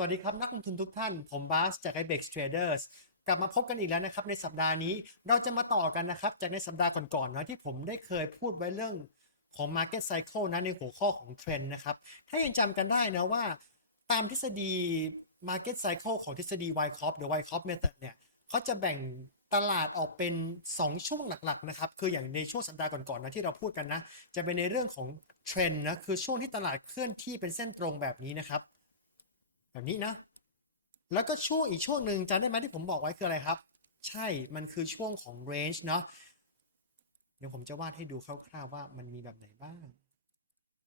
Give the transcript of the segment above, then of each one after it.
สวัสดีครับนักลงทุนทุกท่าน ผมบาสจาก ibex Traders กลับมาพบกันอีกแล้วนะครับในสัปดาห์นี้เราจะมาต่อกันนะครับ จากในสัปดาห์ก่อนๆเนาะที่ผมได้เคยพูดไว้เรื่องของ Market Cycle นะในหัวข้อของเทรนด์นะครับ ถ้ายังจำกันได้นะว่าตามทฤษฎี Market Cycle ของทฤษฎี y c o p หรือ Wyckoff Method เนี่ยเขาจะแบ่งตลาดออกเป็น 2 ช่วงหลักๆนะครับคืออย่างในช่วงสัปดาห์ก่อนๆนะที่เราพูดกันนะ จะเป็นในเรื่องของเทรนด์นะคือช่วงที่ตลาดเคลื่อนที่เป็นเส้นตรงแบบนี้นะครับ แบบนี้นะ แล้วก็ช่วงอีกช่วงหนึ่งจำได้ไหมที่ผมบอกไว้คืออะไรครับ ใช่ มันคือช่วงของ range เนาะ เดี๋ยวผมจะวาดให้ดูคร่าวๆว่ามันมีแบบไหนบ้าง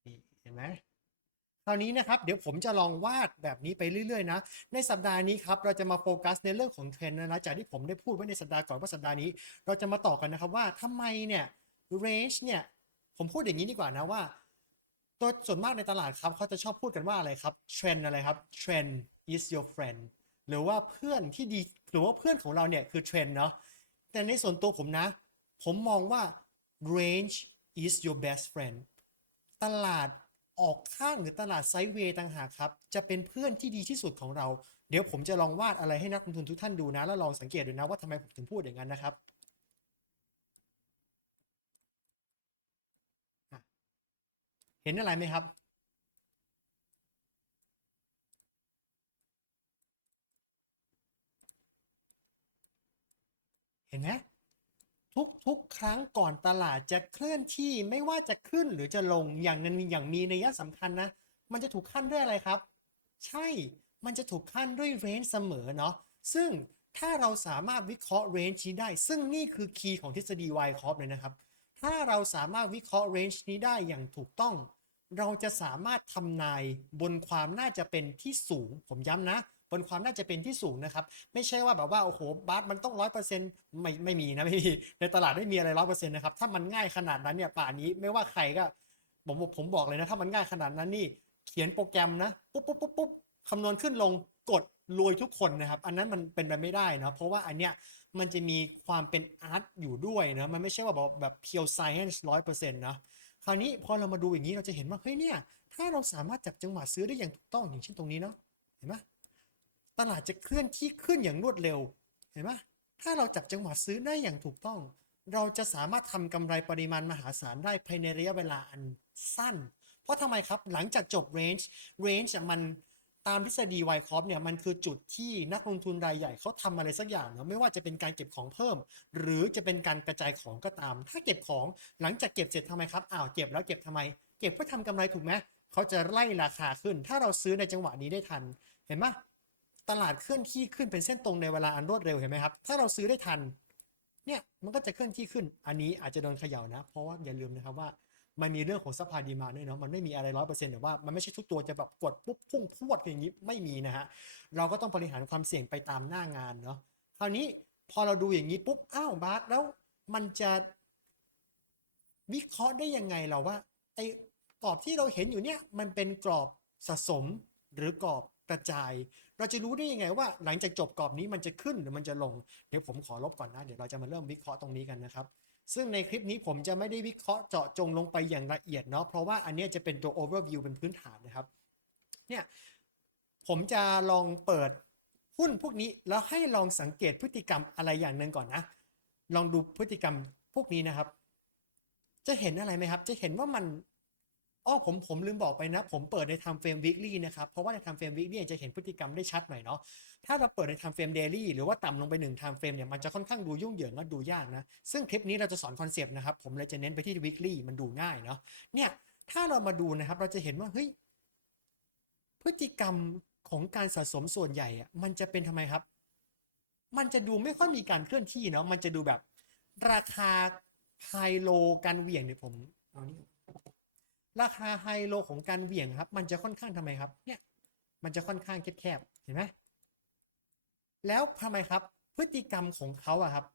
นี่เห็นไหมคราวนี้นะครับ เดี๋ยวผมจะลองวาดแบบนี้ไปเรื่อยๆนะ ในสัปดาห์นี้ครับ เราจะมาโฟกัสในเรื่องของเทรนด์นะจากที่ผมได้พูดไว้ในสัปดาห์ก่อนว่าสัปดาห์นี้ เราจะมาต่อกันนะครับว่าทำไมเนี่ย range เนี่ย ผมพูดอย่างนี้ดีกว่านะว่า ตัวส่วนมากในตลาดครับเขาจะชอบพูดกันว่าอะไรครับเทรนอะไรครับ trend is your friend หรือว่าเพื่อนที่ดีหรือว่าเพื่อนของเราเนี่ยคือเทรนเนาะแต่ในส่วนตัวผมนะ ผมมองว่า range is your best friend ตลาดออกข้างหรือตลาดไซด์เวย์ต่างหากครับ จะเป็นเพื่อนที่ดีที่สุดของเรา เดี๋ยวผมจะลองวาดอะไรให้นักลงทุนทุกท่านดูนะ แล้วลองสังเกตดูนะว่าทำไมผมถึงพูดอย่างนั้นนะครับ เห็นอะไรไหมครับ เห็นไหมทุกทุกครั้งก่อนตลาดจะเคลื่อนที่ไม่ว่าจะขึ้นหรือจะลงอย่างนั้นอย่างมีนัยสำคัญนะ มันจะถูกขั้นด้วยอะไรครับ ใช่มันจะถูกขั้นด้วยเรนจ์เสมอเนาะซึ่งถ้าเราสามารถวิเคราะห์เรนจ์นี้ได้ ซึ่งนี่คือคีย์ของทฤษฎีไวคอฟเลยนะครับ ถ้าเราสามารถวิเคราะห์เรนจ์นี้ได้อย่างถูกต้อง เราจะสามารถทำนายบนความน่าจะเป็นที่สูง ผมย้ำนะ บนความน่าจะเป็นที่สูงนะครับ ไม่ใช่ว่าแบบว่า โอ้โหบาสมันต้องร้อยเปอร์เซ็นต์ไม่ไม่มีนะไม่มีในตลาดไม่มีอะไรร้อยเปอร์เซ็นต์นะครับ ถ้ามันง่ายขนาดนั้นเนี่ยป่านนี้ไม่ว่าใครก็ผมผมบอกเลยนะ ถ้ามันง่ายขนาดนั้นนี่เขียนโปรแกรมนะปุ๊บปุ๊บปุ๊บปุ๊บ คำนวณขึ้นลงกดรวยทุกคนนะครับ อันนั้นมันเป็นไปไม่ได้นะเพราะว่าอันเนี้ยมันจะมีความเป็นอาร์ตอยู่ด้วยนะมันไม่ใช่ว่าแบบแบบเพียวไซเอนซ์ร้อยเปอร์เซ็นต์นะคราวนี้พอเรามาดูอย่างนี้เราจะเห็นว่าเฮ้ยเนี่ยถ้าเราสามารถจับจังหวะซื้อได้อย่างถูกต้องอย่างเช่นตรงนี้เนาะเห็นไหมตลาดจะเคลื่อนที่ขึ้นอย่างรวดเร็วเห็นไหมถ้าเราจับจังหวะซื้อได้อย่างถูกต้อง เราจะสามารถทำกำไรปริมาณมหาศาลได้ภายในระยะเวลาอันสั้น เพราะทำไมครับหลังจากจบ range range อะมัน ตามทฤษฎีไวคอฟเนี่ยมันคือจุดที่นักลงทุนรายใหญ่เขาทำอะไรสักอย่างเนาะไม่ว่าจะเป็นการเก็บของเพิ่ม หรือจะเป็นการกระจายของก็ตาม ถ้าเก็บของหลังจากเก็บเสร็จทำไมครับอ้าวเก็บแล้วเก็บทำไม เก็บเพื่อทำกำไรถูกไหมเขาจะไล่ราคาขึ้น ถ้าเราซื้อในจังหวะนี้ได้ทันเห็นไหมตลาดเคลื่อนที่ขึ้นเป็นเส้นตรงในเวลาอันรวดเร็วเห็นไหมครับถ้าเราซื้อได้ทันเนี่ยมันก็จะเคลื่อนที่ขึ้นอันนี้อาจจะโดนเขย่านะ เพราะว่าอย่าลืมนะครับว่า มันมีเรื่องของซัพพลายดีมาด้วยเนาะมันไม่มีอะไรร้อยเปอร์เซ็นต์แต่ว่ามันไม่ใช่ทุกตัวจะแบบกดปุ๊บพุ่งพวดอย่างนี้ไม่มีนะฮะเราก็ต้องบริหารความเสี่ยงไปตามหน้างานเนาะคราวนี้พอเราดูอย่างนี้ปุ๊บอ้าวบาสแล้วมันจะวิเคราะห์ได้ยังไงเราว่าไอ้กรอบที่เราเห็นอยู่เนี่ยมันเป็นกรอบสะสมหรือกรอบกระจาย เราจะรู้ได้ยังไงว่า หลังจากจบกรอบนี้มันจะขึ้นหรือมันจะลง เดี๋ยวผมขอลบก่อนนะ เดี๋ยวเราจะมาเริ่มวิเคราะห์ตรงนี้กันนะครับ ซึ่งในคลิปนี้ผมจะไม่ได้วิเคราะห์เจาะจงลงไปอย่างละเอียดเนาะเพราะว่าอันนี้จะเป็นตัว overview เป็นพื้นฐานนะครับเนี่ยผมจะลองเปิดหุ้นพวกนี้แล้วให้ลองสังเกตพฤติกรรมอะไรอย่างหนึ่งก่อนนะ ลองดูพฤติกรรมพวกนี้นะครับ จะเห็นอะไรไหมครับ จะเห็นว่ามัน อ้อผมผมลืมบอกไปนะ ผมเปิดใน time frame weekly นะครับ เพราะว่าใน time frame weekly จะเห็นพฤติกรรมได้ชัดหน่อยเนาะถ้าเราเปิดใน time frame daily หรือว่าต่ำลงไปหนึ่ง time frame เนี่ยมันจะค่อนข้างดูยุ่งเหยิงและดูยากนะ ซึ่งคลิปนี้เราจะสอนคอนเซปต์นะครับ ผมเลยจะเน้นไปที่ weekly มันดูง่ายเนาะเนี่ยถ้าเรามาดูนะครับเราจะเห็นว่าเฮ้ยพฤติกรรมของการสะสมส่วนใหญ่อะมันจะเป็นทำไมครับ มันจะดูไม่ค่อยมีการเคลื่อนที่เนาะมันจะดูแบบ ราคาไฮโลการเหวี่ยงเนี่ยผมเอานี่ ราคาไฮโลของการเหวี่ยงครับ มันจะค่อนข้างทำไมครับ เนี่ย มันจะค่อนข้างแคบๆ เห็นไหมแล้วทำไมครับ พฤติกรรมของเขาอะครับ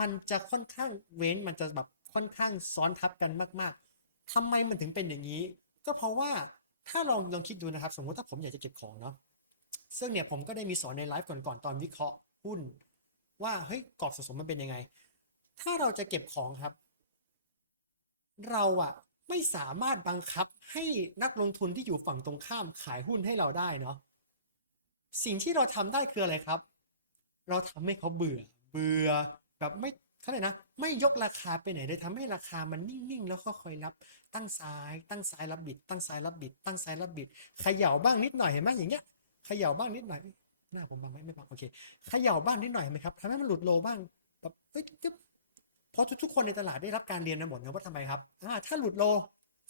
มันจะค่อนข้างเว้น มันจะแบบค่อนข้างซ้อนทับกันมากๆทำไมมันถึงเป็นอย่างนี้ ก็เพราะว่าถ้าลองลองคิดดูนะครับ สมมติถ้าผมอยากจะเก็บของเนาะ ซึ่งเนี่ยผมก็ได้มีสอนในไลฟ์ก่อนๆ ตอนวิเคราะห์หุ้น ว่าเฮ้ยกรอบสะสมมันเป็นยังไง ถ้าเราจะเก็บของครับ เราอะ ไม่สามารถบังคับให้นักลงทุนที่อยู่ฝั่งตรงข้ามขายหุ้นให้เราได้เนาะสิ่งที่เราทำได้คืออะไรครับ เราทำให้เขาเบื่อ เบื่อแบบไม่เขาเลยนะ ไม่ยกราคาไปไหนเลยทำให้ราคามันนิ่งๆ แล้วก็คอยรับ ตั้งซ้าย ตั้งซ้ายรับบิด ตั้งซ้ายรับบิด ตั้งซ้ายรับบิดเขย่าบ้างนิดหน่อยเห็นไหมอย่างเงี้ยเขย่าบ้างนิดหน่อยหน้าผมบังไหมไม่บังโอเคเขย่าบ้างนิดหน่อยเห็นไหมครับทำให้มันหลุดโลบ้างแบบเฮ้ยจับ ราะทุกๆ คนในตลาดได้รับการเรียนมาหมดนะว่าทำไมครับอ่าถ้าหลุดโล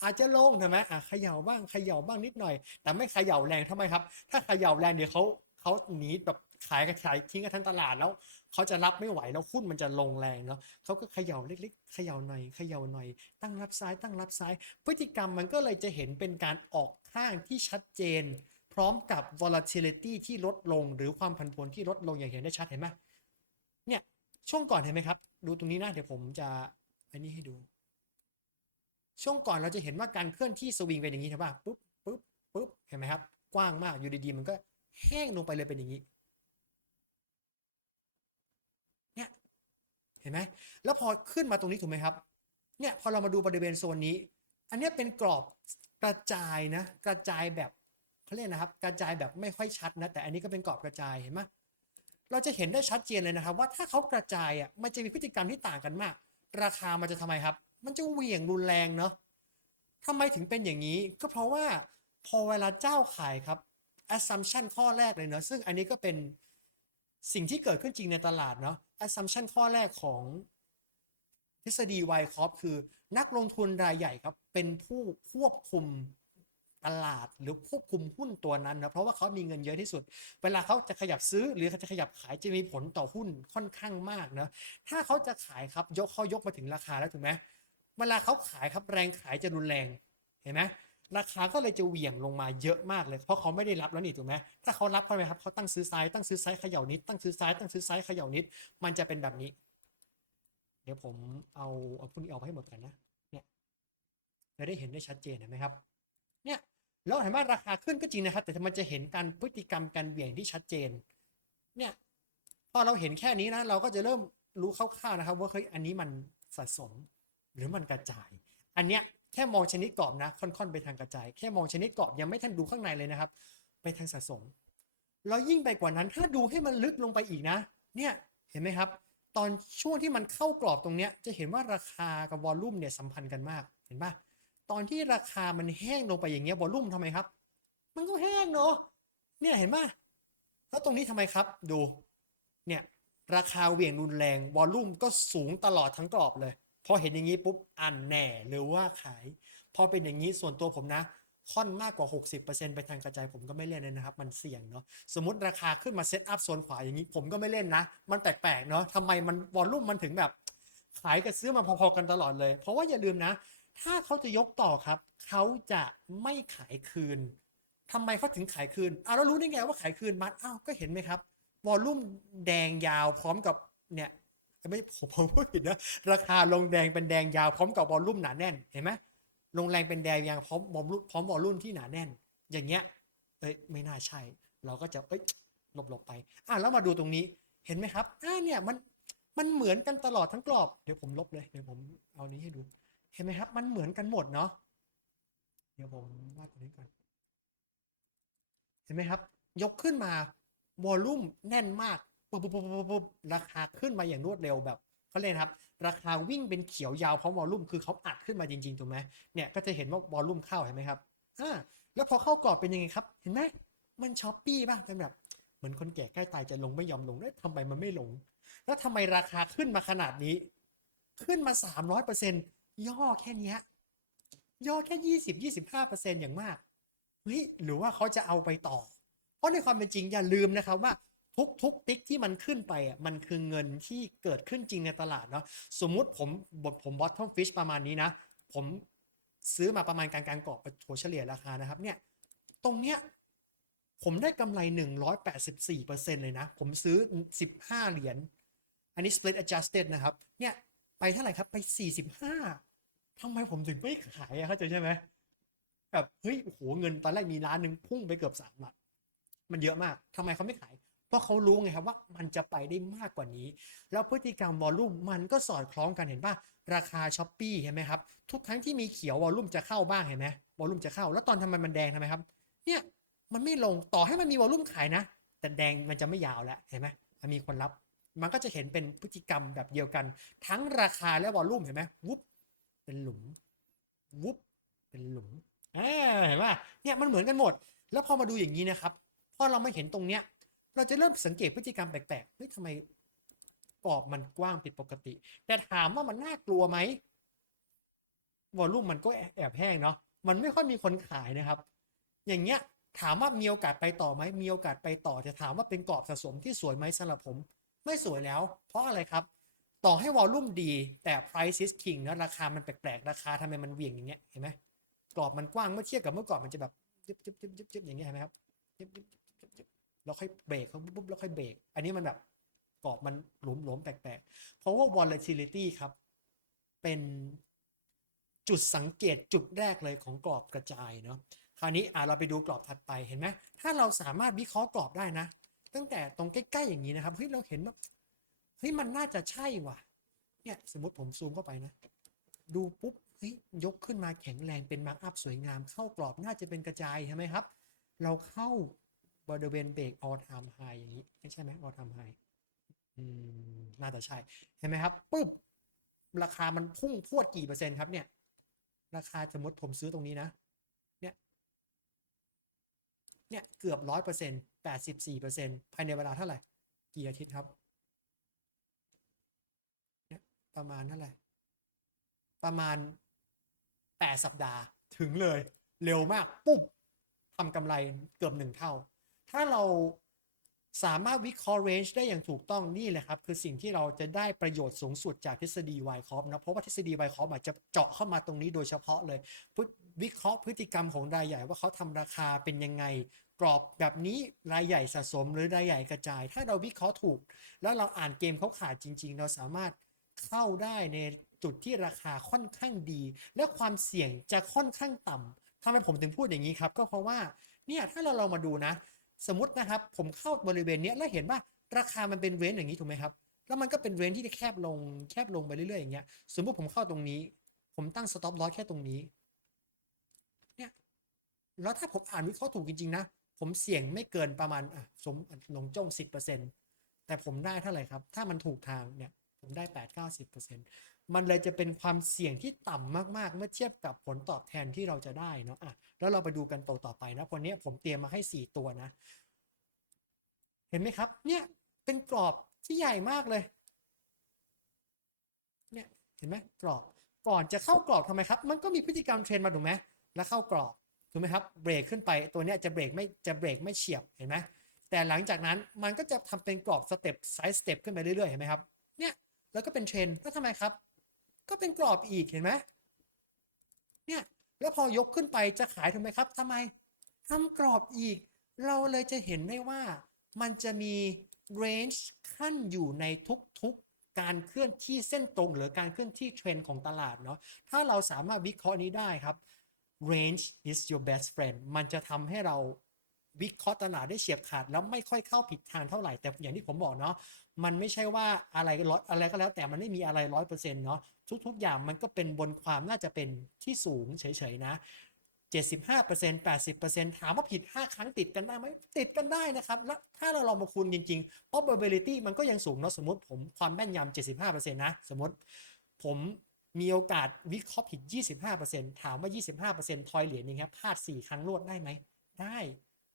อาจจะลงใช่ไหมอะเขย่าบ้างเขย่าบ้างนิดหน่อย แต่ไม่เขย่าแรงทำไมครับ ถ้าเขย่าแรงเดี๋ยวเขาเขาหนีแบบขายกระจายทิ้งกันทั้งตลาดแล้วเขาจะรับไม่ไหวแล้วหุ้นมันจะลงแรงเนาะเขาก็เขย่าเล็กๆเขย่าหน่อยเขย่าหน่อย ตั้งรับซ้ายตั้งรับซ้าย พฤติกรรมมันก็เลยจะเห็นเป็นการออกข้างที่ชัดเจน พร้อมกับ volatility ที่ลดลงหรือความผันผวนที่ลดลงอย่างเห็นได้ชัดเห็นไหมเนี่ยช่วงก่อนเห็นไหมครับ ดูตรงนี้นะ เดี๋ยวผมจะอันนี้ให้ดู ช่วงก่อนเราจะเห็นว่าการเคลื่อนที่สวิงเป็นอย่างนี้ใช่ป่ะปุ๊บปุ๊บปุ๊บเห็นไหมครับ กว้างมากอยู่ดีๆมันก็แห้งลงไปเลยเป็นอย่างนี้เนี่ยเห็นไหมแล้วพอขึ้นมาตรงนี้ถูกไหมครับเนี่ยพอเรามาดูบริเวณโซนนี้ อันนี้เป็นกรอบกระจายนะ กระจายแบบเขาเรียกนะครับ กระจายแบบไม่ค่อยชัดนะ แต่อันนี้ก็เป็นกรอบกระจายเห็นไหม เราจะเห็นได้ชัดเจนเลยนะครับ ว่าถ้าเขากระจายอะมันจะมีพฤติกรรมที่ต่างกันมาก ราคามันจะทำไมครับ มันจะเหวี่ยงรุนแรงเนาะทำไมถึงเป็นอย่างนี้ ก็เพราะว่าพอเวลาเจ้าขายครับ assumption ข้อแรกเลยเนาะซึ่งอันนี้ก็เป็นสิ่งที่เกิดขึ้นจริงในตลาดเนาะ assumption ข้อแรกของทฤษฎีไวคอปคือนักลงทุนรายใหญ่ครับ เป็นผู้ควบคุม ตลาดหรือควบคุมหุ้นตัวนั้นนะเพราะว่าเขามีเงินเยอะที่สุด เวลาเขาจะขยับซื้อหรือเขาจะขยับขายจะมีผลต่อหุ้นค่อนข้างมากนะถ้าเขาจะขายครับยกเขายกมาถึงราคาแล้วถูกไหมเวลาเขาขายครับแรงขายจะรุนแรงเห็นไหมราคาก็เลยจะเหวี่ยงลงมาเยอะมากเลย เพราะเขาไม่ได้รับแล้วนี่ถูกไหมถ้าเขารับเข้าไปครับเขาตั้งซื้อไซ้ายตั้งซื้อไซ้ายเขย่านิดตั้งซื้อไซ้ายตั้งซื้อไซ้ายเขย่านิด มันจะเป็นแบบนี้ เดี๋ยวผมเอาเอาพวกนี้ออกให้หมดกันนะเนี่ยจะได้เห็นได้ชัดเจนเห็นไหมครับ เนี่ย แล้วเห็นว่าราคาขึ้นก็จริงนะครับ แต่มันจะเห็นการพฤติกรรมการเบี่ยงที่ชัดเจน เนี่ยพอเราเห็นแค่นี้นะเราก็จะเริ่มรู้คร่าวๆนะครับ ว่าเฮ้ยอันนี้มันสะสมหรือมันกระจาย อันเนี้ยแค่มองชนิดกรอบนะ ค่อนๆไปทางกระจาย แค่มองชนิดกรอบยังไม่ทันดูข้างในเลยนะครับ ไปทางสะสมแล้วยิ่งไปกว่านั้น ถ้าดูให้มันลึกลงไปอีกนะ เนี่ยเห็นไหมครับ ตอนช่วงที่มันเข้ากรอบตรงเนี้ยจะเห็นว่าราคากับวอลลุ่มเนี่ยสัมพันธ์กันมากเห็นปะ ตอนที่ราคามันแห้งลงไปอย่างเงี้ยวอลลุ่มทำไมครับ มันก็แห้งเนาะเนี่ยเห็นปะแล้วตรงนี้ทำไมครับ ดู เนี่ยราคาเหวี่ยงรุนแรงวอลลุ่มก็สูงตลอดทั้งกรอบเลยพอเห็นอย่างนี้ปุ๊บอันแน่หรือว่าขายพอเป็นอย่างนี้ส่วนตัวผมนะค่อนมากกว่า 60%ไปทางกระจายผมก็ไม่เล่นเลยนะครับ มันเสี่ยงเนาะสมมติราคาขึ้นมาเซตอัพโซนขวาอย่างนี้ผมก็ไม่เล่นนะ มันแปลกๆเนาะทำไมมันวอลลุ่มมันถึงแบบ ขายกับซื้อมาพอๆกันตลอดเลย เพราะว่าอย่าลืมนะ ถ้าเขาจะยกต่อครับ เขาจะไม่ขายคืนทำไมเขาถึงขายคืนเอาแล้วรู้ได้ไงว่าขายคืนมัดอ้าวก็เห็นไหมครับ วอลลุ่มแดงยาวพร้อมกับเนี่ยไม่ผมผมพูดผิดนะราคาลงแดงเป็นแดงยาวพร้อมกับวอลลุ่มหนาแน่นเห็นไหมลงแรงเป็นแดงยางพร้อมวอลลุ่มพร้อมวอลลุ่มที่หนาแน่น อย่างเงี้ยเอ้ยไม่น่าใช่ เราก็จะเอ้ยหลบหลบไปอะแล้วมาดูตรงนี้เห็นไหมครับอ่าเนี่ยมันมันเหมือนกันตลอดทั้งกรอบ เดี๋ยวผมลบเลย เดี๋ยวผมเอานี้ให้ดู เห็นไหมครับ มันเหมือนกันหมดเนาะเดี๋ยวผมวาดตรงนี้ก่อน เห็นไหมครับ ยกขึ้นมาวอลลุ่มแน่นมากปุ๊บปุ๊บปุ๊บปุ๊บปุ๊บราคาขึ้นมาอย่างรวดเร็วแบบเขาเรียนครับ ราคาวิ่งเป็นเขียวยาวเพราะวอลลุ่มคือเขาอัดขึ้นมาจริงๆถูกไหมเนี่ยก็จะเห็นว่าวอลลุ่มเข้าเห็นไหมครับอ่าแล้วพอเข้ากรอบเป็นยังไงครับ เห็นไหมมันช้อปปี้ป่ะเป็นแบบเหมือนคนแก่ใกล้ตายจะลงไม่ยอมลงแล้วทำไมมันไม่ลง แล้วทำไมราคาขึ้นมาขนาดนี้ ขึ้นมาสามร้อยเปอร์เซ็นต์ ย่อแค่เนี้ยย่อแค่ยี่สิบยี่สิบห้าเปอร์เซ็นอย่างมากเฮ้ยหรือว่าเขาจะเอาไปต่อ เพราะในความเป็นจริงอย่าลืมนะครับว่าทุกทุกติ๊กที่มันขึ้นไปอะมันคือเงินที่เกิดขึ้นจริงในตลาดเนาะสมมุติผมผมบอททอมฟิชประมาณนี้นะ ผมซื้อมาประมาณกลางกลางกรอบถัวเฉลี่ยราคานะครับเนี่ยตรงเนี้ยผมได้กำไร 184%เลยนะ ผมซื้อ 15 เหรียญ อันนี้ split adjusted นะครับ เนี่ย ไปเท่าไหร่ครับ ไป 45 ทำไมผมถึงไม่ขายอะเข้าใจใช่ไหมแบบเฮ้ยโอ้โหเงินตอนแรกมีล้านหนึ่งพุ่งไปเกือบสามอะมันเยอะมากทำไมเขาไม่ขาย เพราะเขารู้ไงครับว่ามันจะไปได้มากกว่านี้ แล้วพฤติกรรมวอลลุ่มมันก็สอดคล้องกันเห็นป่ะ ราคาช้อปปี้เห็นไหมครับ ทุกครั้งที่มีเขียววอลลุ่มจะเข้าบ้างเห็นไหมวอลลุ่มจะเข้า แล้วตอนทำไมมันแดงทำไมครับ เนี่ยมันไม่ลงต่อให้มันมีวอลลุ่มขายนะ แต่แดงมันจะไม่ยาวแล้วเห็นไหมมันมีคนรับ มันก็จะเห็นเป็นพฤติกรรมแบบเดียวกัน ทั้งราคาและวอลลุ่มเห็นไหมวุบ เป็นหลุมวุบเป็นหลุมอ่าเห็นป่ะเนี่ยมันเหมือนกันหมด แล้วพอมาดูอย่างนี้นะครับพอเราไมาเห็นตรงเนี้ย เราจะเริ่มสังเกตพฤติกรรมแปลกๆเฮ้ยทำไมกรอบมันกว้างผิดปกติ แต่ถามว่ามันน่ากลัวไหมวอลลุ่มมันก็แอบแห้งเนาะมันไม่ค่อยมีคนขายนะครับ อย่างเงี้ยถามว่ามีโอกาสไปต่อไหมมีโอกาสไปต่อจะถามว่าเป็นกรอบสะสมที่สวยไหมสำหรับผม ไม่สวยแล้ว เพราะอะไรครับ ต่อให้วอลลุ่มดีแต่ price is king นะราคามันแปลกๆ ราคาทำไมมันเวียงอย่างเงี้ยเห็นไหมกรอบมันกว้างเมื่อเทียบกับเมื่อก่อนมันจะแบบยึบยึบยึบยึบยึบอย่างเงี้ยเห็นไหมครับยึบยึบยึบยึบแล้วค่อยเบรกเขาปุ๊บปุ๊บแล้วค่อยเบรกอันนี้มันแบบกรอบมันหลวมๆแปลกๆ เพราะว่า volatility ครับ เป็นจุดสังเกตจุดแรกเลยของกรอบกระจายเนาะคราวนี้อะเราไปดูกรอบถัดไปเห็นไหมถ้าเราสามารถวิเคราะห์กรอบได้นะ ตั้งแต่ตรงใกล้ๆอย่างนี้นะครับเฮ้ยเราเห็นแบบ เฮ้ยมันน่าจะใช่ว่ะ เนี่ยสมมติผมซูมเข้าไปนะ ดูปุ๊บเฮ้ยยกขึ้นมาแข็งแรงเป็นมาร์กอัพสวยงาม เข้ากรอบน่าจะเป็นกระจายใช่ไหมครับ เราเข้าบริเวณเบรก all time high อย่างนี้ไม่ใช่ไหม all time high อืมน่าจะใช่เห็นไหมครับปุ๊บราคามันพุ่งพรวดกี่เปอร์เซ็นต์ครับเนี่ย ราคาสมมติผมซื้อตรงนี้นะ เนี่ย เนี่ยเกือบร้อยเปอร์เซ็นต์แปดสิบสี่เปอร์เซ็นต์ภายในเวลาเท่าไหร่ กี่อาทิตย์ครับ เนี่ย ประมาณเท่าไหร่ประมาณแปดสัปดาห์ถึงเลย เร็วมากปุ๊บทำกำไรเกือบหนึ่งเท่า ถ้าเราสามารถวิเคราะห์ range ได้อย่างถูกต้องนี่แหละครับ คือสิ่งที่เราจะได้ประโยชน์สูงสุดจากทฤษฎีไวคอฟนะเพราะว่าทฤษฎีไวคอฟอาจจะเจาะเข้ามาตรงนี้โดยเฉพาะเลยวิเคราะห์พฤติกรรมของรายใหญ่ว่าเขาทำราคาเป็นยังไง กรอบแบบนี้รายใหญ่สะสมหรือรายใหญ่กระจาย ถ้าเราวิเคราะห์ถูก แล้วเราอ่านเกมเขาขาดจริง ๆ เราสามารถ เข้าได้ในจุดที่ราคาค่อนข้างดี และความเสี่ยงจะค่อนข้างต่ำทำไมผมถึงพูดอย่างนี้ครับ ก็เพราะว่าเนี่ยถ้าเราลองมาดูนะ สมมตินะครับ ผมเข้าบริเวณนี้แล้วเห็นว่าราคามันเป็นเรนอย่างนี้ถูกไหมครับแล้วมันก็เป็นเรนที่แคบลงแคบลงไปเรื่อยๆอย่างเงี้ยสมมติผมเข้าตรงนี้ ผมตั้งสต็อปลอสแค่ตรงนี้เนี่ยแล้วถ้าผมอ่านวิเคราะห์ถูกจริงๆนะผมเสี่ยงไม่เกินประมาณอะสมหลงจ้องสิบเปอร์เซ็นต์แต่ผมได้เท่าไหร่ครับ ถ้ามันถูกทางเนี่ย ผมได้แปดเก้าสิบเปอร์เซ็นต์มันเลยจะเป็นความเสี่ยงที่ต่ำมากๆ เมื่อเทียบกับผลตอบแทนที่เราจะได้เนาะอะแล้วเราไปดูกันโตวต่อไปนะวันนี้ผมเตรียมมาให้สี่ตัวนะ เห็นไหมครับ เนี่ยเป็นกรอบที่ใหญ่มากเลย เนี่ยเห็นไหมกรอบก่อนจะเข้ากรอบทำไมครับ มันก็มีพฤติกรรมเทรนมาถูกไหมแล้วเข้ากรอบถูกไหมครับเบรกขึ้นไปตัวเนี้ยจะเบรกไม่จะเบรกไม่เฉียบเห็นไหมแต่หลังจากนั้นมันก็จะทำเป็นกรอบสเต็ปไซส์สเต็ปขึ้นไปเรื่อยๆเห็นไหมครับเนี่ย แล้วก็เป็นเทรนแล้วทำไมครับ ก็เป็นกรอบอีกเห็นไหมเนี่ยแล้วพอยกขึ้นไปจะขายถูกไหมครับทำไมทำกรอบอีก เราเลยจะเห็นได้ว่ามันจะมี range ขั้นอยู่ในทุกๆการเคลื่อนที่เส้นตรงหรือการเคลื่อนที่เทรนด์ของตลาดเนาะถ้าเราสามารถวิเคราะห์นี้ได้ครับ range is your best friend มันจะทำให้เรา วิเคราะห์ตลาดได้เฉียบขาดแล้วไม่ค่อยเข้าผิดทางเท่าไหร่แต่อย่างที่ผมบอกเนาะมันไม่ใช่ว่าอะไรก็ร้อยอะไรก็แล้วแต่มันไม่มีอะไรร้อยเปอร์เซ็นต์เนาะทุกๆอย่างมันก็เป็นบนความน่าจะเป็นที่สูงเฉยๆนะ75% 80%ถามว่าผิด 5 ครั้งติดกันได้ไหมติดกันได้นะครับ แล้วถ้าเราลองมาคูณจริงๆ probability มันก็ยังสูงเนาะสมมติผมความแม่นยำ75%นะสมมติผมมีโอกาสวิเคราะห์ผิด 25%ถามว่า 25%ทอยเหรียญอย่างเงี้ยพลาด 4 ครั้งรวดได้ไหม ได้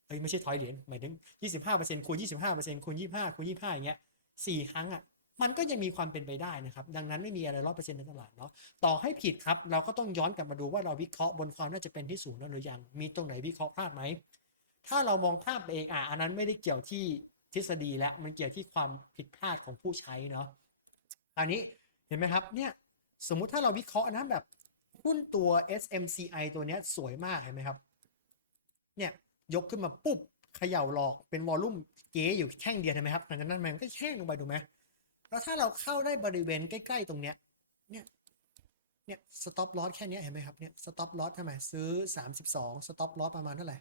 เอ้ยไม่ใช่ทอยเหรียญหมายถึง 25%คูณ25%คูณ25คูณ25อย่างเงี้ย4ครั้งอะมันก็ยังมีความเป็นไปได้นะครับ ดังนั้นไม่มีอะไรร้อยเปอร์เซ็นต์ในตลาดเนาะต่อให้ผิดครับเราก็ต้องย้อนกลับมาดูว่าเราวิเคราะห์บนความน่าจะเป็นที่สูงนั้นหรือยัง มีตรงไหนวิเคราะห์พลาดไหม ถ้าเรามองข้ามไปเองอะอันนั้นไม่ได้เกี่ยวที่ทฤษฎีแล้วมันเกี่ยวที่ความผิดพลาดของผู้ใช้เนาะอันนี้เห็นไหมครับเนี่ยสมมุติถ้าเราวิเคราะห์นะแบบหุ้นตัว SMCI ตัวเนี้ยสวยมากเห็นไหมครับเนี่ย ยกขึ้นมาปุ๊บเขย่าหลอกเป็นวอลลุ่มเก๋อยู่แท่งเดียวเห็นไหมครับหลังจากนั้นมันก็แช่งลงไปดูไหมแล้วถ้าเราเข้าได้บริเวณใกล้ๆตรงเนี้ยเนี่ยเนี่ยสต็อปลอสแค่เนี้ยเห็นไหมครับเนี่ยสต็อปลอสทำไมซื้อสามสิบสองสต็อปลอสประมาณเท่าไหร่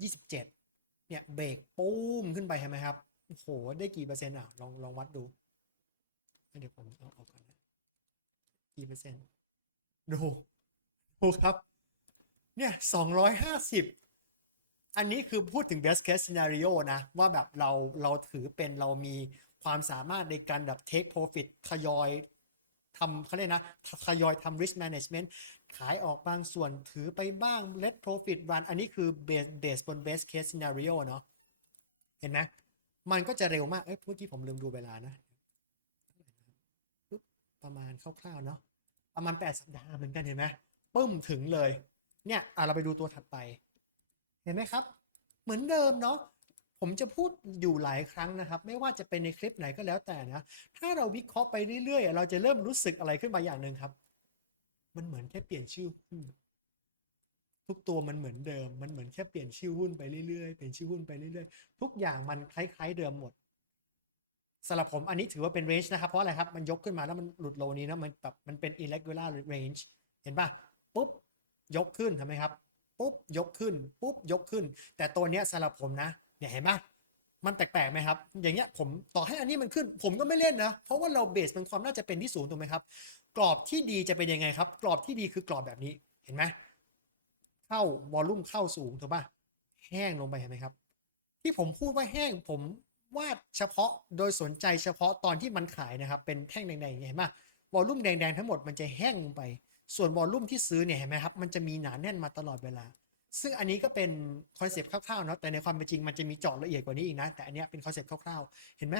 ยี่สิบเจ็ดเนี่ยเบรกปุ้มขึ้นไปเห็นไหมครับโอ้โหได้กี่เปอร์เซ็นต์อะลองลองวัดดูเดี๋ยวผมเอาออกก่อนนะกี่เปอร์เซ็นต์ดูดูครับเนี่ยสองร้อยห้าสิบ อันนี้คือพูดถึง best case scenario นะ ว่าแบบเราเราถือเป็นเรามีความสามารถในการแบบ take profit ทยอยทำเขาเรียกนะทยอยทำ risk management ขายออกบางส่วนถือไปบ้าง let profit run อันนี้คือ base base บน best case scenario เนาะเห็นไหมมันก็จะเร็วมาก เอ้ยเมื่อกี้ผมลืมดูเวลานะ ประมาณคร่าวๆเนาะประมาณ 8 สัปดาห์เหมือนกันเห็นไหมปึ้มถึงเลย เนี่ยอะเราไปดูตัวถัดไป เห็นไหมครับ เหมือนเดิมเนาะผมจะพูดอยู่หลายครั้งนะครับ ไม่ว่าจะเป็นในคลิปไหนก็แล้วแต่นะ ถ้าเราวิเคราะห์ไปเรื่อยๆ เราจะเริ่มรู้สึกอะไรขึ้นมาอย่างหนึ่งครับ มันเหมือนแค่เปลี่ยนชื่อหุ้นทุกตัวมันเหมือนเดิม มันเหมือนแค่เปลี่ยนชื่อหุ้นไปเรื่อยๆ เปลี่ยนชื่อหุ้นไปเรื่อยๆ ทุกอย่างมันคล้าย ๆ เดิมหมดสำหรับผมอันนี้ถือว่าเป็น range นะครับ เพราะอะไรครับ มันยกขึ้นมาแล้วมันหลุดโลนี้นะ มันแบบมันเป็น irregular range เห็นป่ะปุ๊บ ยกขึ้นทำไมครับ ปุ๊บยกขึ้นปุ๊บยกขึ้น แต่ตัวเนี้ยสำหรับผมนะเนี่ยเห็นปะมันแปลกๆไหมครับ อย่างเงี้ยผมต่อให้อันนี้มันขึ้น ผมก็ไม่เล่นนะ เพราะว่าเราเบสมันความน่าจะเป็นที่สูงถูกไหมครับ กรอบที่ดีจะเป็นยังไงครับ กรอบที่ดีคือกรอบแบบนี้เห็นไหมเข้าวอลลุ่มเข้าสูงถูกปะแห้งลงไปเห็นไหมครับ ที่ผมพูดว่าแห้งผมวาดเฉพาะโดยสนใจเฉพาะตอนที่มันขายนะครับ เป็นแท่งแดงๆเห็นปะวอลลุ่มแดงๆทั้งหมดมันจะแห้งลงไป ส่วนวอลลุ่มที่ซื้อเนี่ยเห็นไหมครับ มันจะมีหนาแน่นมาตลอดเวลา ซึ่งอันนี้ก็เป็นคอนเซปต์คร่าวๆเนาะแต่ในความเป็นจริงมันจะมีเจาะละเอียดกว่านี้อีกนะแต่อันเนี้ยเป็นคอนเซปต์คร่าวๆเห็นไหม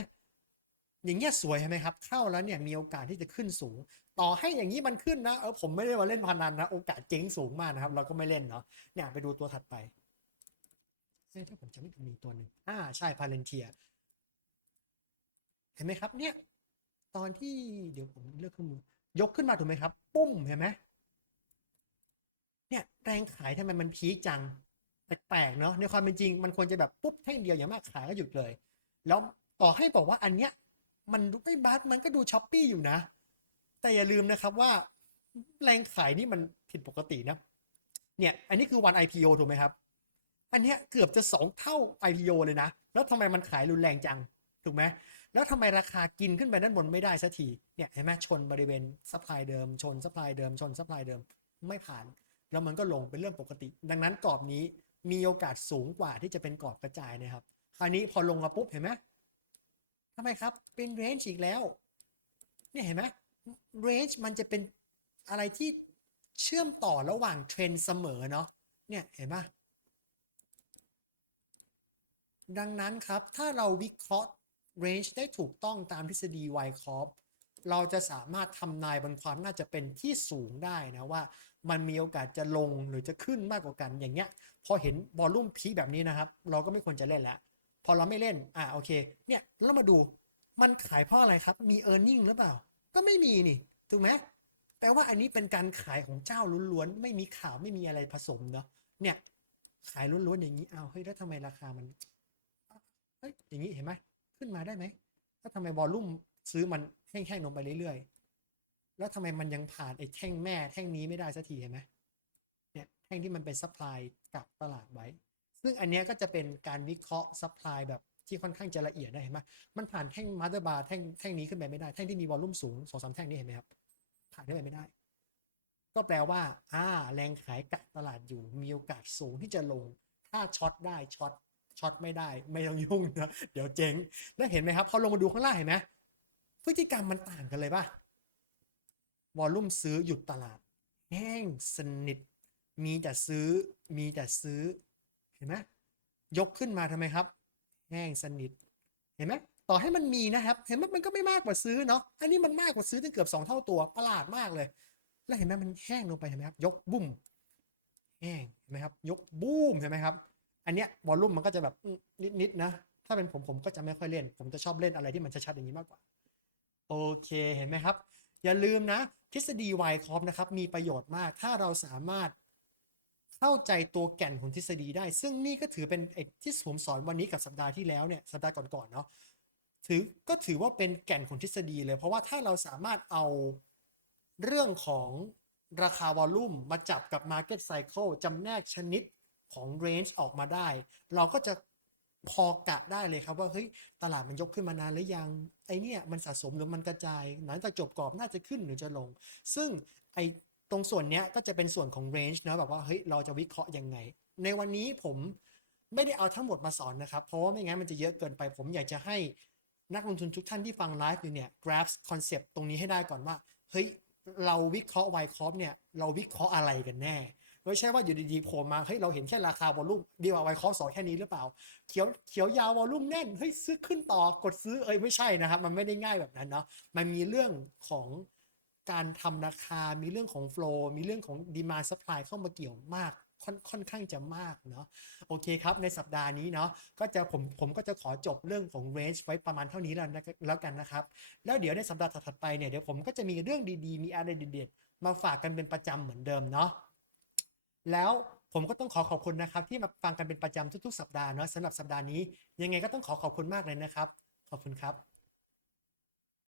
อย่างเงี้ยสวยใช่ไหมครับ เข้าแล้วเนี่ยมีโอกาสที่จะขึ้นสูง ต่อให้อย่างนี้มันขึ้นนะเออผมไม่ได้มาเล่นพนันนะ โอกาสเจ๊งสูงมากนะครับ เราก็ไม่เล่นเนาะเนี่ยไปดูตัวถัดไปเอ้ยถ้าผมจำไม่ผิดมีตัวหนึ่งอ่าใช่พาเลนเทียเห็นไหมครับเนี่ย ตอนที่เดี๋ยวผมเลือกเครื่องมือยกขึ้นมาถูกไหมครับ ปุ้มเห็นไหม เนี่ยแรงขายทำไมมันพีคจังแปลกๆเนาะในความเป็นจริงมันควรจะแบบปุ๊บแท่งเดียวอย่างมากขายก็หยุดเลย แล้วต่อให้บอกว่าอันเนี้ยมันไม่บัสมันก็ดูช้อปปี้อยู่นะ แต่อย่าลืมนะครับว่าแรงขายนี่มันผิดปกตินะ เนี่ย อันนี้คือวัน IPO ถูกไหมครับ อันเนี้ยเกือบจะสองเท่า IPO เลยนะ แล้วทำไมมันขายรุนแรงจัง ถูกไหม แล้วทำไมราคากินขึ้นไปด้านบนไม่ได้สักที เนี่ยเห็นไหมชนบริเวณซัพพลายเดิม ชนซัพพลายเดิม ชนซัพพลายเดิม ไม่ผ่าน แล้วมันก็ลงเป็นเรื่องปกติ ดังนั้นกรอบนี้มีโอกาสสูงกว่าที่จะเป็นกรอบกระจายนะครับ คราวนี้พอลงมาปุ๊บเห็นไหมทำไมครับ เป็นเรนจ์อีกแล้ว เนี่ยเห็นไหมเรนจ์มันจะเป็นอะไรที่เชื่อมต่อระหว่างเทรนด์เสมอเนาะ เนี่ยเห็นปะดังนั้นครับ ถ้าเราวิเคราะห์ range ได้ถูกต้องตามทฤษฎีไวคอร์เราจะสามารถทำนายบนความน่าจะเป็นที่สูงได้นะว่า มันมีโอกาสจะลงหรือจะขึ้นมากกว่ากันอย่างเงี้ย พอเห็นวอลลุ่มพีแบบนี้นะครับ เราก็ไม่ควรจะเล่นแล้ว พอเราไม่เล่น อ่าโอเค เนี่ยเรามาดูมันขายเพราะอะไรครับ มี e a r n i n g หรือเปล่า ก็ไม่มีนี่ ถูกไหมแปลว่าอันนี้เป็นการขายของเจ้าล้วนๆ ไม่มีข่าวไม่มีอะไรผสมเนาะ เนี่ย ขายล้วนๆอย่างนี้ เอาเฮ้ย แล้วทำไมราคามัน เฮ้ย อย่างนี้เห็นไหม ขึ้นมาได้ไหม แล้วทำไมวอลลุ่มซื้อมันแห้งๆลงไปเรื่อยๆ แล้วทำไมมันยังผ่านไอ้แท่งแม่แท่งนี้ไม่ได้สักทีเห็นไหมเนี่ยแท่งที่มันเป็นซัพพลายกับตลาดไว้ ซึ่งอันเนี้ยก็จะเป็นการวิเคราะห์ซัพพลายแบบที่ค่อนข้างจะละเอียดนะเห็นไหมมันผ่านแท่งมา t เตอร์บาร์แท่งแท่งนี้ขึ้นไปไม่ได้ แท่งที่มีวอลลุ่มสูงสองสามแท่งนี้เห็นไหมครับ ผ่านขึ้นไปไม่ได้ ก็แปลว่า อ่า แรงขายกักตลาดอยู่ มีโอกาสสูงที่จะลง ถ้าช็อตได้ช็อตช็อตไม่ได้ ไม่ต้องยุ่งนะเดี๋ยวเจ๊งแล้วเห็นไหมครับพอลงมาดูข้างล่างเห็นไหมพฤติกรรมมันต่างกันเลยป่ะ วอลลุ่มซื้อหยุดตลาด แห้งสนิท มีแต่ซื้อ มีแต่ซื้อ เห็นไหมยกขึ้นมาทำไมครับ แห้งสนิท เห็นไหมต่อให้มันมีนะครับ เห็นไหมมันก็ไม่มากกว่าซื้อเนาะ อันนี้มันมากกว่าซื้อตั้งเกือบสองเท่าตัว ประหลาดมากเลย แล้วเห็นไหมมันแห้งลงไปเห็นไหมครับ ยกบุ้ม แห้ง เห็นไหมครับ ยกบูมเห็นไหมครับ อันเนี้ยวอลลุ่มมันก็จะแบบนิดๆนะ ถ้าเป็นผมผมก็จะไม่ค่อยเล่น ผมจะชอบเล่นอะไรที่มันชัดๆอย่างนี้มากกว่า โอเค เห็นไหมครับ อย่าลืมนะ ทฤษฎีไวคอมนะครับมีประโยชน์มาก ถ้าเราสามารถเข้าใจตัวแก่นของทฤษฎีได้ ซึ่งนี่ก็ถือเป็นไอ้ที่ผมสอนวันนี้กับสัปดาห์ที่แล้วเนี่ยสัปดาห์ก่อนๆเนาะถือก็ถือว่าเป็นแก่นของทฤษฎีเลย เพราะว่าถ้าเราสามารถเอาเรื่องของราคาวอลลุ่มมาจับกับ Market Cycle จำแนกชนิดของ range ออกมาได้ เราก็จะ พอกะได้เลยครับว่าเฮ้ยตลาดมันยกขึ้นมานานหรือยังไอเนี่ยมันสะสมหรือมันกระจายหลังจากจบกรอบน่าจะขึ้นหรือจะลง ซึ่งไอตรงส่วนเนี้ยก็จะเป็นส่วนของ range นะแบบว่าเฮ้ยเราจะวิเคราะห์ยังไง ในวันนี้ผมไม่ได้เอาทั้งหมดมาสอนนะครับ เพราะว่าไม่งั้นมันจะเยอะเกินไป ผมอยากจะให้นักลงทุนทุกท่านที่ฟังไลฟ์อยู่เนี่ย grasp คอนเซปต์ตรงนี้ให้ได้ก่อนว่าเฮ้ยเราวิเคราะห์ไวคอฟเนี่ยเราวิเคราะห์อะไรกันแน่ ไม่ใช่ว่าอยู่ดีๆโผล่มาเฮ้ยเราเห็นแค่ราคาวอลลุ่มดีกว่าไวคอสอนแค่นี้หรือเปล่า เขียวเขียวยาววอลลุ่มแน่นเฮ้ยซื้อขึ้นต่อกดซื้อเอ้ยไม่ใช่นะครับ มันไม่ได้ง่ายแบบนั้นเนาะมันมีเรื่องของการทำราคา มีเรื่องของโฟล์มีเรื่องของดีมาส supply เข้ามาเกี่ยวมากค่อนค่อนข้างจะมากเนาะโอเคครับในสัปดาห์นี้เนาะก็จะผมผมก็จะขอจบเรื่องของ range ไว้ประมาณเท่านี้แล้วนะแล้วกันนะครับ แล้วเดี๋ยวในสัปดาห์ถัดไปเนี่ยเดี๋ยวผมก็จะมีเรื่องดีๆ มีอะไรเด็ดๆมาฝากกันเป็นประจำเหมือนเดิมเนาะ แล้วผมก็ต้องขอขอบคุณนะครับ ที่มาฟังกันเป็นประจำทุกๆ สัปดาห์เนาะสำหรับสัปดาห์นี้ ยังไงก็ต้องขอขอบคุณมากเลยนะครับ ขอบคุณครับ